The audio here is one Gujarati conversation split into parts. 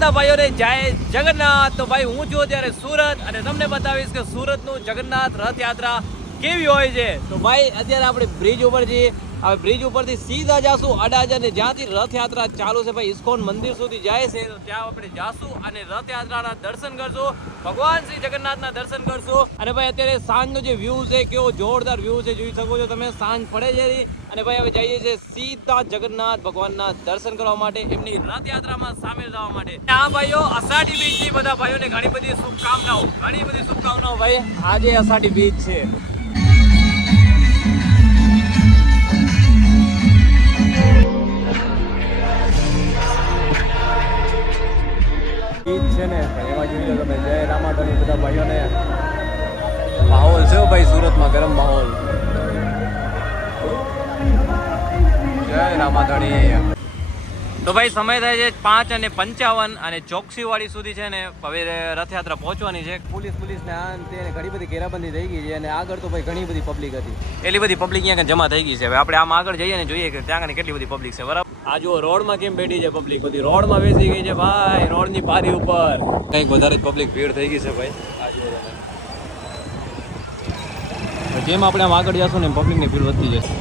બધા ભાઈઓને જય જગન્નાથ। તો ભાઈ હું છું અત્યારે સુરત અને તમને બતાવીશ કે સુરતનું જગન્નાથ રથયાત્રા કેવી હોય છે। તો ભાઈ અત્યારે આપણે બ્રિજ ઉપર છીએ। હવે બ્રિજ ઉપરથી સીધા જાશું અડાજણ અને જ્યાંથી રથયાત્રા ચાલુ છે ભાઈ ઇસ્કોન મંદિર સુધી જાય છે। તો ત્યાં આપણે જાશું અને રથયાત્રાના દર્શન કરશું, ભગવાન શ્રી જગન્નાથના દર્શન કરશું। અને ભાઈ અત્યારે સાંજનો જે વ્યૂ છે કેવો જોરદાર વ્યૂ છે, જોઈ શકો છો તમે। સાંજ પડે છે અને ભાઈ હવે જઈએ છીએ સીધા જગન્નાથ ભગવાનના દર્શન કરવા માટે, એમની રથયાત્રામાં સામેલ થવા માટે। આ ભાઈઓ અષાઢી બીજની બધા ભાઈઓને ઘણી બધી શુભકામનાઓ ભાઈ। આજે અષાઢી બીજ છે। છે ને એમાં જોઈ લો તમે, જય રામાધણી બધા ભાઈઓને। માહોલ છે ભાઈ સુરતમાં, ગરમ માહોલ। જય રામાધણી। તો ભાઈ સમય થાય છે 5:55 અને ચોકસીવાડી સુધી છે ને હવે રથયાત્રા પહોંચવાની છે। પોલીસ ને આ તેને ઘણી બધી ઘેરાબંધી થઈ ગઈ છે અને આગળ તો ભાઈ ઘણી બધી પબ્લિક હતી, એટલી બધી પબ્લિક અહીંયા જમા થઈ ગઈ છે। હવે આપણે આમ આગળ જઈએ ને જોઈએ કે ત્યાં કેટલી બધી પબ્લિક છે, બરાબર। આ જુઓ રોડમાં કેમ બેઠી છે પબ્લિક, બધી રોડમાં બેસી ગઈ છે ભાઈ, રોડની પારી ઉપર કંઈક વધારે જ પબ્લિક ભીડ થઈ ગઈ છે ભાઈ। આ જુઓ તમે, જેમ આપણે આમ આગળ જશું ને પબ્લિકની ભીડ વધતી જશે।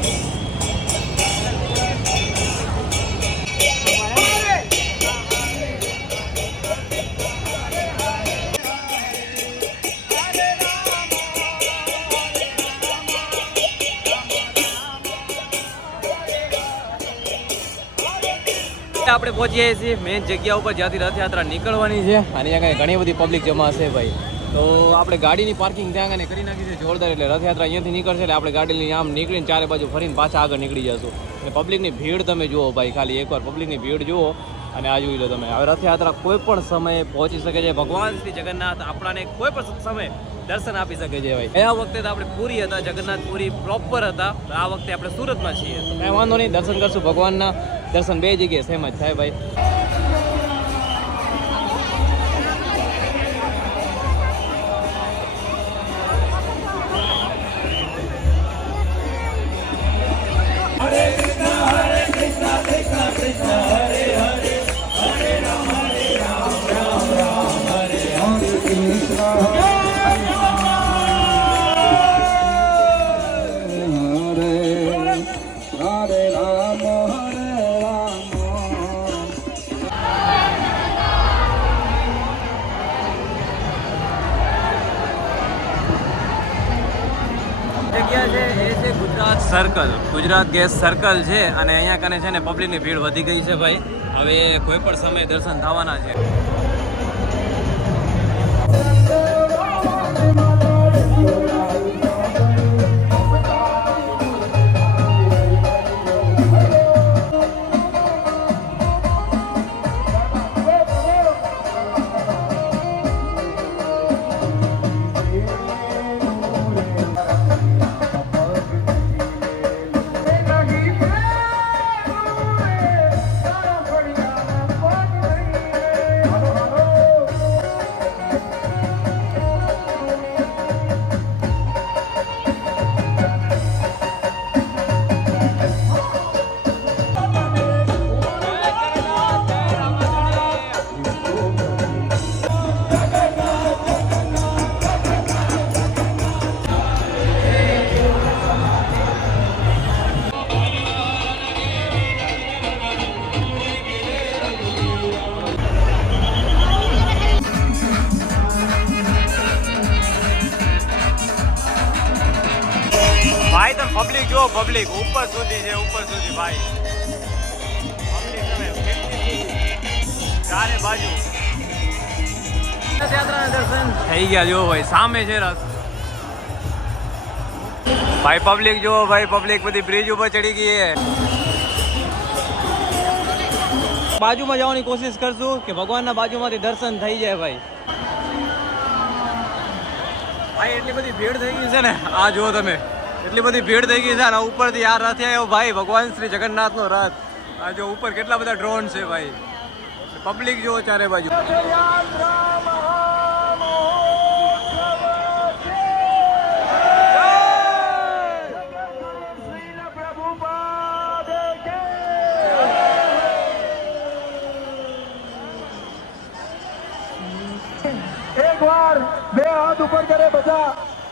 આપણે પહોંચીએ છીએ મેઇન જગ્યા ઉપર જ્યાંથી રથયાત્રા નીકળવાની છે અને અહીંયા ઘણી બધી પબ્લિક જમા છે ભાઈ। તો આપણે ગાડીની પાર્કિંગ ત્યાં આગળ કરી નાખી છે જોરદાર, એટલે રથયાત્રા અહીંયાથી નીકળશે એટલે આપણે ગાડીની આમ નીકળીને ચારે બાજુ ફરીને પાછા આગળ નીકળી જશું। અને પબ્લિકની ભીડ તમે જુઓ ભાઈ, ખાલી એકવાર પબ્લિકની ભીડ જુઓ અને આ જોઈ લો તમે। હવે રથયાત્રા કોઈ પણ સમયે પહોંચી શકે છે, ભગવાન શ્રી જગન્નાથ આપણાને કોઈ પણ સમયે દર્શન આપી શકે છે ભાઈ। ગયા વખતે તો આપણે પુરી હતા, જગન્નાથ પુરી પ્રોપર હતા, આ વખતે આપણે સુરતમાં છીએ। કાંઈ વાંધો નહીં, દર્શન કરશું ભગવાનના। દર્શન બે જગ્યાએ સેમ જ થાય ભાઈ। જગ્યા છે એ છે Gujarat circle, Gujarat gas circle છે અને અહીંયા કને છે ને પબ્લિકની ભીડ વધી ગઈ છે ભાઈ। હવે કોઈ પણ સમયે દર્શન થવાના છે। ભાઈ તો પબ્લિક જો, પબ્લિક ઉપર સુધી છે, ઉપર સુધી ભાઈ પબ્લિક તમે ચારે બાજુ રથયાત્રાના દર્શન થઈ ગયા। જો ભાઈ સામે છે રથ ભાઈ, પબ્લિક જો ભાઈ, પબ્લિક બધી બ્રિજ ઉપર ચડી ગઈ છે। બાજુમાં જવાની કોશિશ કરશું કે ભગવાનના બાજુમાંથી દર્શન થઈ જાય ભાઈ। ભાઈ એટલી બધી ભીડ થઈ ગઈ છે ને, આ જુઓ તમે, એટલી બધી ભીડ થઈ ગઈ છે ને ઉપરથી આ રથ આવ્યો ભાઈ, ભગવાન શ્રી જગન્નાથનો રથ। આ જો ઉપર કેટલા બધા ડ્રોન છે ભાઈ, પબ્લિક જો ચારે બાજુ। એક વાર બે હાથ ઉપર કરે બધા.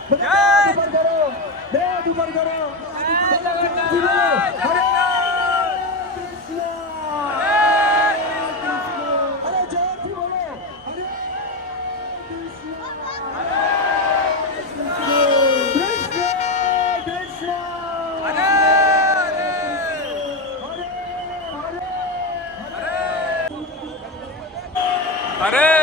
જય ઉપર કરો, બે હાથ ઉપર કરો. હરે કૃષ્ણ. અરે જોરથી બોલો. હરે કૃષ્ણ. કૃષ્ણ કૃષ્ણ. હરે હરે હરે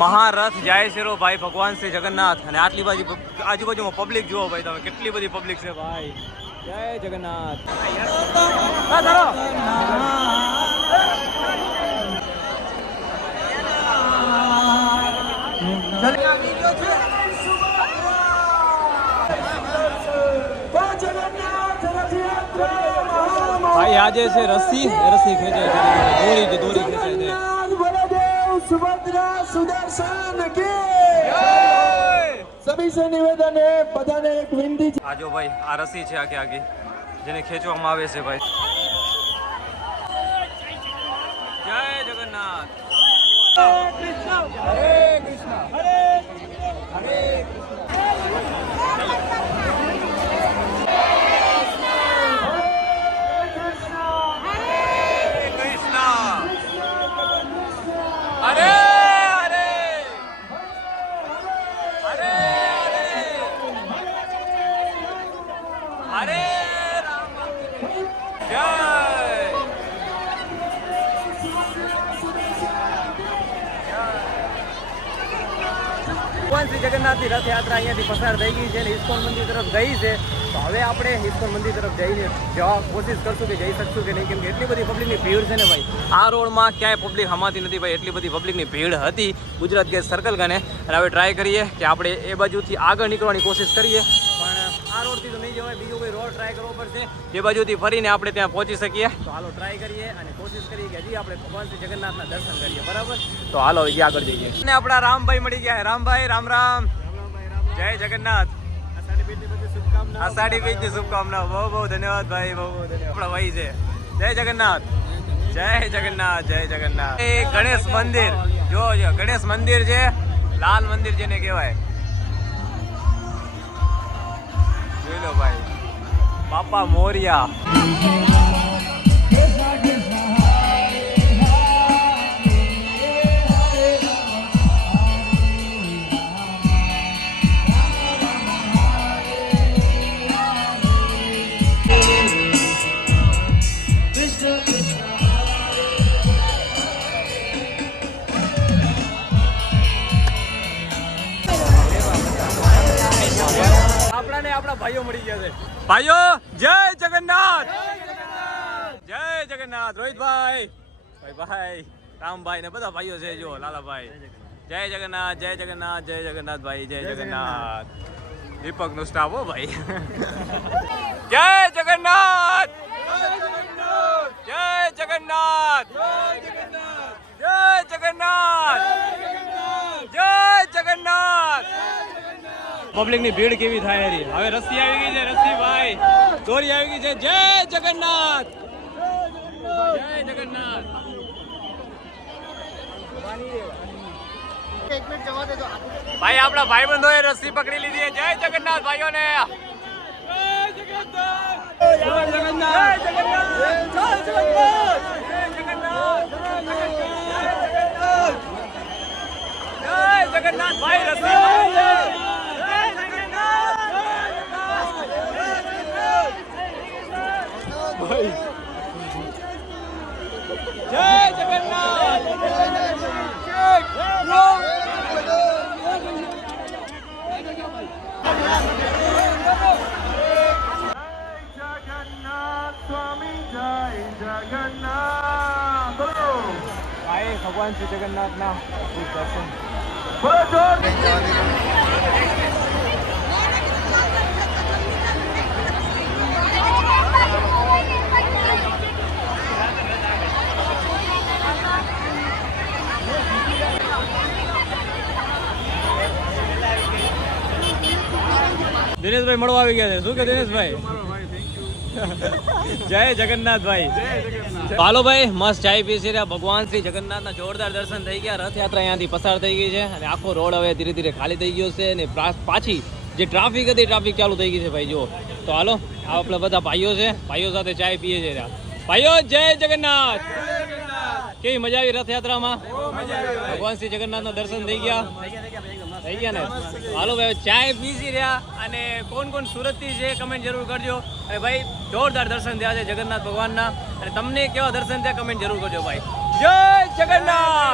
મહારથ જાય છે રો ભાઈ ભગવાન શ્રી જગન્નાથ. અને આટલી બાજુ આજુબાજુમાં પબ્લિક જુઓ ભાઈ તમે, કેટલી બધી પબ્લિક છે ભાઈ. જય જગન્નાથ. હા ધરો. ભાઈ આજે છે રસી ખેંચે છે, દોરી ખેંચે છે. सुभद्रा सुदर्शन के सभी से निवेदन है, बधाने एक विनती है. આજો ભાઈ આ રસી છે આખી આખી જેને ખેંચવામાં આવે છે ભાઈ. જય જગન્નાથ. હરે કૃષ્ણ હરે કૃષ્ણ હરે હરે ભગવાન શ્રી જગન્નાથની રથયાત્રા અહીંયાથી પસાર થઈ ગઈ છે અને ઇસ્કોન મંદિર તરફ ગઈ છે. તો હવે આપણે ઇસ્કોન મંદિર તરફ જઈને જવા કોશિશ કરશું કે જઈ શકશું કે નહીં, કેમ કે એટલી બધી પબ્લિકની ભીડ છે ને ભાઈ. આ રોડમાં ક્યાંય પબ્લિક હમાતી નથી ભાઈ, એટલી બધી પબ્લિકની ભીડ હતી ગુજરાત ગેસ સર્કલ ગાને. અને હવે ટ્રાય કરીએ કે આપણે એ બાજુથી આગળ નીકળવાની કોશિશ કરીએ, પણ આ રોડથી તો નહીં જવાય, બીજો કોઈ રોડ ટ્રાય કરવો પડશે જે બાજુથી ફરીને આપણે ત્યાં પહોંચી શકીએ. તો હાલો ટ્રાય કરીએ અને કોશિશ કરીએ કે હજી આપણે ભગવાન શ્રી જગન્નાથના દર્શન કરીએ. બરાબર, તો હાલો હજી આગળ જઈએ. અને આપણા રામભાઈ મળી ગયા. રામભાઈ રામ રામ. જય જગન્નાથ. આષાઢી બીજની શુભકામનાઓ. બહુ બહુ ધન્યવાદ ભાઈ, બહુ બહુ ધન્યવાદ. આપણા ભાઈ છે. જય જગન્નાથ. જય જગન્નાથ. જય જગન્નાથ. એ ગણેશ મંદિર જો, ગણેશ મંદિર છે, લાલ મંદિર જેને કહેવાય. જોઈ લો ભાઈ, બાપા મોરિયા. આપણા ભાઈઓ મળી ગયા છે. ભાઈઓ જય જગન્નાથ. જય જગન્નાથ. રોહિતભાઈ, ભાઈ રામભાઈ ને બધા ભાઈઓ છે. જો લાલાભાઈ. જય જગન્નાથ. જય જગન્નાથ. જય જગન્નાથ ભાઈ. જય જગન્નાથ. દીપક નું સ્ટાફ હો ભાઈ. જય જગન્નાથ. જય જગન્નાથ. જય જગન્નાથ. જય જગન્નાથ. પબ્લિક ની ભીડ કેવી થાય રહી. હવે રસ્સી આવી ગઈ છે, રસ્સી ભાઈ દોરી આવી ગઈ છે. જય જગન્નાથ. જય જગન્નાથ. ભાઈ આપણા ભાઈબંધોએ રસ્સી પકડી લીધી છે. જય જગન્નાથ ભાઈઓને. જય જગન્નાથ. જય જગન્નાથ. જય જગન્નાથ. જય જગન્નાથ. જય જગન્નાથ ભાઈ રસ્સી જય જગન્નાથ. સ્વામી જય જગન્નાથ. ભાઈ ભગવાન શ્રી જગન્નાથના દર્શન. દિનેશભાઈ મળવા આવી ગયા છે. શું કે દિનેશભાઈ? જય જગન્નાથ ભાઈ. હાલો ભાઈ, મસ્ત ચાય પીસી રહ્યા. ભગવાન શ્રી જગન્નાથના જોરદાર દર્શન થઈ ગયા. રથયાત્રા અહીંયાથી પસાર થઈ ગઈ છે અને આખો રોડ હવે ધીરે ધીરે ખાલી થઈ ગયો છે અને પાછી જે ટ્રાફિક હતી ટ્રાફિક ચાલુ થઈ ગઈ છે ભાઈ. જુઓ તો હાલો, આપણે બધા ભાઈઓ છે, ભાઈઓ સાથે ચાય પીએ છે. ભાઈઓ જય જગન્નાથ. કેવી મજા આવી રથયાત્રામાં? ભગવાન શ્રી જગન્નાથના દર્શન થઈ ગયા ને? હાલો ભાઈ, ચાય પીસી રહ્યા. અને કોણ સુરતથી છે કમેન્ટ જરૂર કરજો. અને ભાઈ જોરદાર દર્શન થયા છે જગન્નાથ ભગવાનના. અને તમને કેવા દર્શન થયા કમેન્ટ જરૂર કરજો ભાઈ. જય જગન્નાથ.